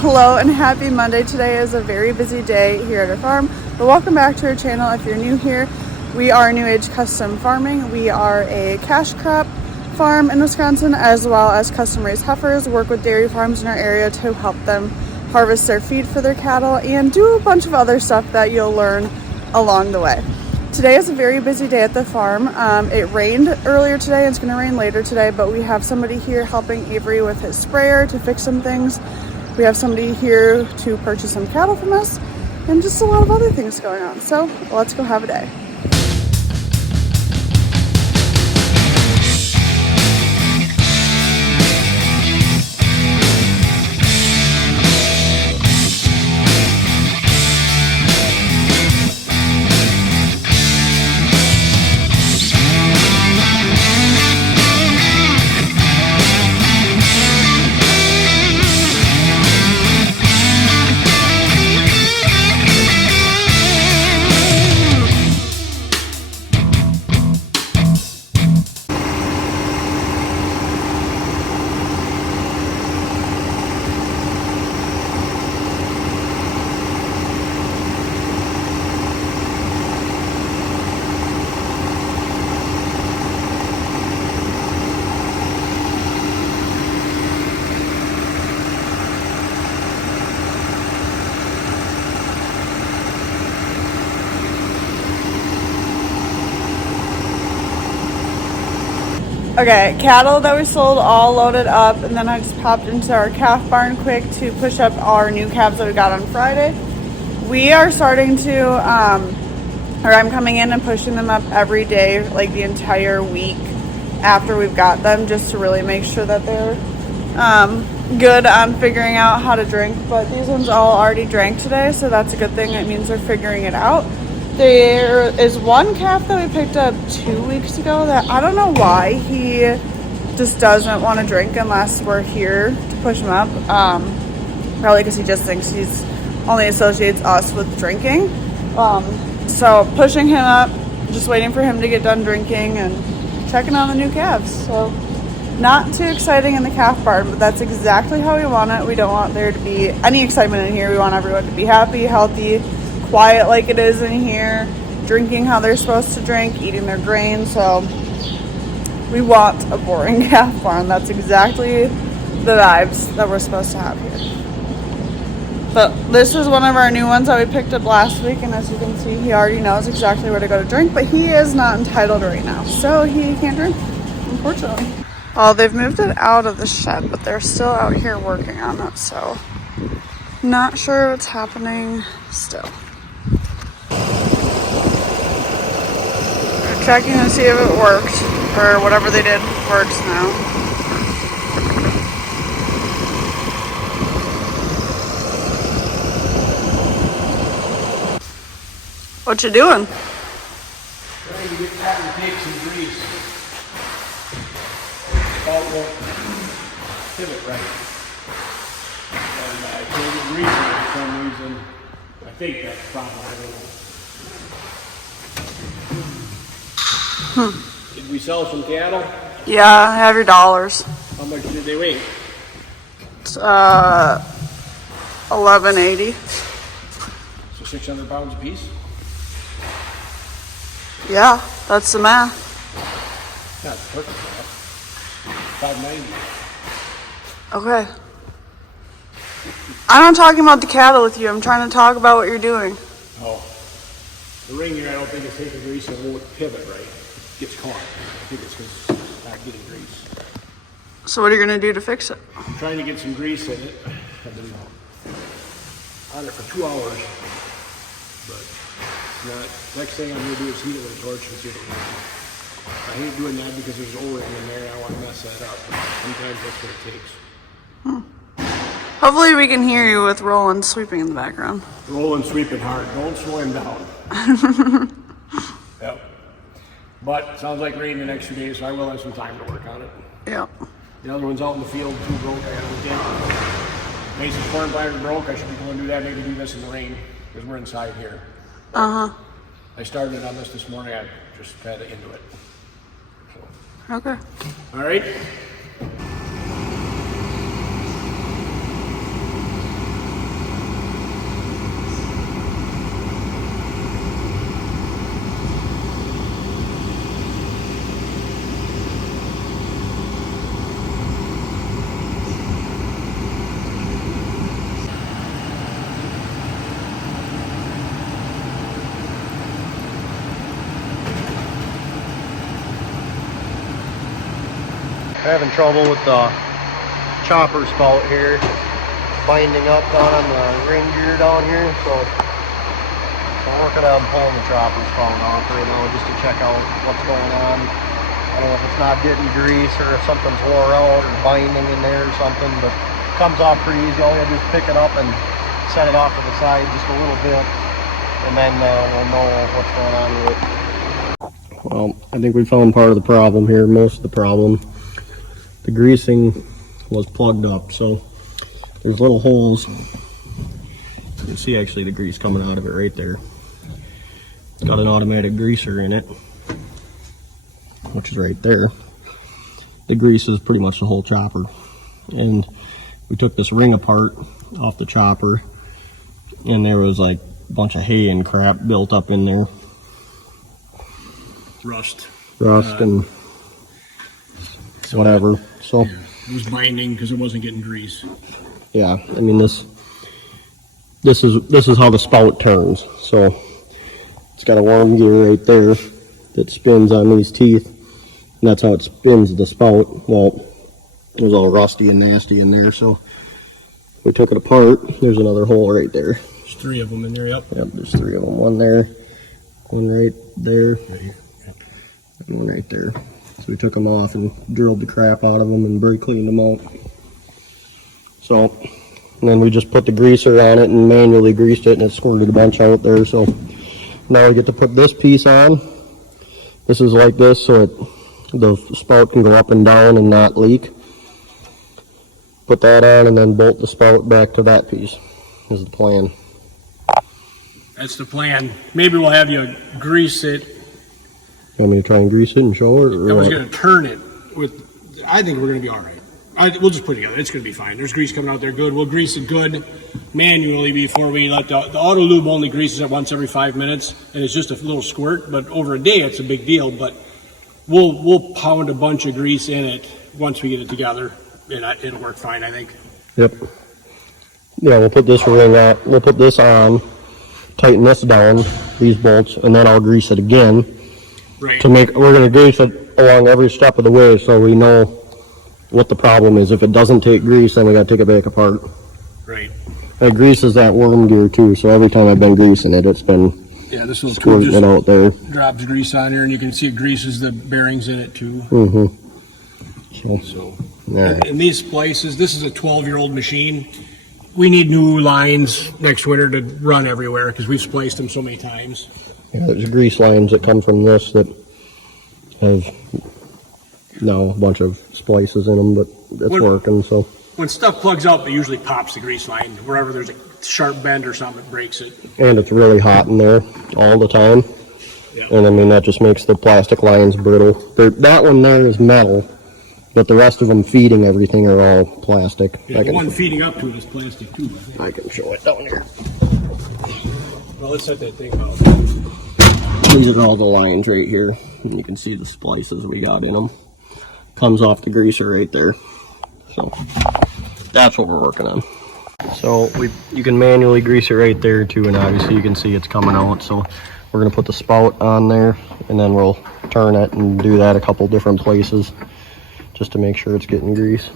Hello and happy Monday. Today is a very busy day here at our farm, but welcome back to our channel. If you're new here, we are New Age Custom Farming. We are a cash crop farm in Wisconsin, as well as custom raised heifers. Work with dairy farms in our area to help them harvest their feed for their cattle and do a bunch of other stuff that you'll learn along the way. Today is a very busy day at the farm. It rained earlier today and it's going to rain later today, but we have somebody here helping Avery with his sprayer to fix some things. We have somebody here to purchase some cattle from us and just a lot of other things going on. So let's go have a day. Okay, cattle that we sold all loaded up, and then I just popped into our calf barn quick to push up our new calves that we got on Friday. We are starting to, or I'm coming in and pushing them up every day, like the entire week after we've got them, just to really make sure that they're good on figuring out how to drink. But these ones all already drank today, so that's a good thing. It means they're figuring it out. There is one calf that we picked up 2 weeks ago that I don't know why he just doesn't want to drink unless we're here to push him up. Probably because he just thinks he's only associates us with drinking. So pushing him up, just waiting for him to get done drinking and checking on the new calves. So not too exciting in the calf barn, but that's exactly how we want it. We don't want there to be any excitement in here. We want everyone to be happy, healthy, quiet like it is in here, drinking how they're supposed to drink, eating their grain. So we want a boring calf barn. That's exactly the vibes that we're supposed to have here. But this is one of our new ones that we picked up last week, and as you can see, he already knows exactly where to go to drink, but he is not entitled right now, so he can't drink, unfortunately. Well, they've moved it out of the shed, but they're still out here working on it, so not sure what's happening still. Checking to see if it worked, or whatever they did works now. What you doing? Trying to get cotton cakes and grease. About won't pivot right. And I can't get grease in it for some reason. I think that's the problem. I don't know. Did we sell some cattle? Yeah, I have your dollars. How much did they weigh? It's $11.80. So 600 pounds a piece? Yeah, that's the math. Not perfect math. 590. Okay. I'm not talking about the cattle with you. I'm trying to talk about what you're doing. Oh. The ring here, I don't think it's taking grease and it won't pivot right. It gets caught. I think it's because it's not getting grease. So what are you going to do to fix it? I'm trying to get some grease in it. I've been on it for 2 hours. But not. Next thing I'm going to do is heat it with a torch and see if it works. I hate doing that because there's O-ring in there and I want to mess that up. Sometimes that's what it takes. Hopefully we can hear you with Roland sweeping in the background. Roland sweeping hard. Don't slow him down. Yep. But it sounds like rain the next few days, so I will have some time to work on it. Yep. The other one's out in the field, too broke. I gotta look in. Mason's corn planter broke. I should be going to do that. Maybe do this in the rain because we're inside here. Uh-huh. I started on this morning. I just had to into it. So. Okay. All right. Having trouble with the chopper spout here, binding up down on the ring gear down here, so I'm working on pulling the chopper spout off right now just to check out what's going on. I don't know if it's not getting grease or if something's wore out or binding in there or something, but it comes off pretty easy. All you have to do is pick it up and set it off to the side just a little bit, and then we'll know what's going on with it. Well, I think we found part of the problem here, most of the problem. The greasing was plugged up, so there's little holes. You can see actually the grease coming out of it right there. It's got an automatic greaser in it, which is right there. The grease is pretty much the whole chopper. And we took this ring apart off the chopper, and there was like a bunch of hay and crap built up in there. Rust and whatever. So yeah, it was binding because it wasn't getting grease. Yeah, I mean this is how the spout turns. So it's got a worm gear right there that spins on these teeth, and that's how it spins the spout. Well, it was all rusty and nasty in there, so we took it apart. There's another hole right there. There's 3 of them in there. Yep, there's 3 of them. One there, one right there, right here. Yep. And one right there. So we took them off and drilled the crap out of them and brake cleaned them out. So, and then we just put the greaser on it and manually greased it, and it squirted a bunch out there. So now we get to put this piece on. This is like this, so the spout can go up and down and not leak. Put that on and then bolt the spout back to that piece is the plan. That's the plan. Maybe we'll have you grease it. You want me to try and grease it and show it? Or I was going to turn it with, I think we're going to be all right. We'll just put it together. It's going to be fine. There's grease coming out there good. We'll grease it good manually before we let the auto lube only greases it once every 5 minutes, and it's just a little squirt, but over a day it's a big deal. But we'll pound a bunch of grease in it once we get it together, and it'll work fine, I think. Yep. Yeah, we'll put this ring out. We'll put this on, tighten this down, these bolts, and then I'll grease it again. Right. We're going to grease it along every step of the way so we know what the problem is. If it doesn't take grease, then we got to take it back apart. Right. It greases that worm gear too, so every time I've been greasing it, it's been this little squirting it out there. Drops grease on here, and you can see it greases the bearings in it too. So yeah. And these splices, this is a 12-year-old machine. We need new lines next winter to run everywhere because we've spliced them so many times. Yeah, there's grease lines that come from this that have now a bunch of splices in them, but it's working. So when stuff plugs up, it usually pops the grease line. Wherever there's a sharp bend or something, it breaks it. And it's really hot in there all the time. Yeah. And I mean, that just makes the plastic lines brittle. That one there is metal, but the rest of them feeding everything are all plastic. Yeah, the one feeding up to it is plastic too. I can show it down here. Well, let's set that thing out. These are all the lines right here, and you can see the splices we got in them. Comes off the greaser right there. So that's what we're working on. So you can manually grease it right there too, and obviously you can see it's coming out. So we're gonna put the spout on there, and then we'll turn it and do that a couple different places just to make sure it's getting grease.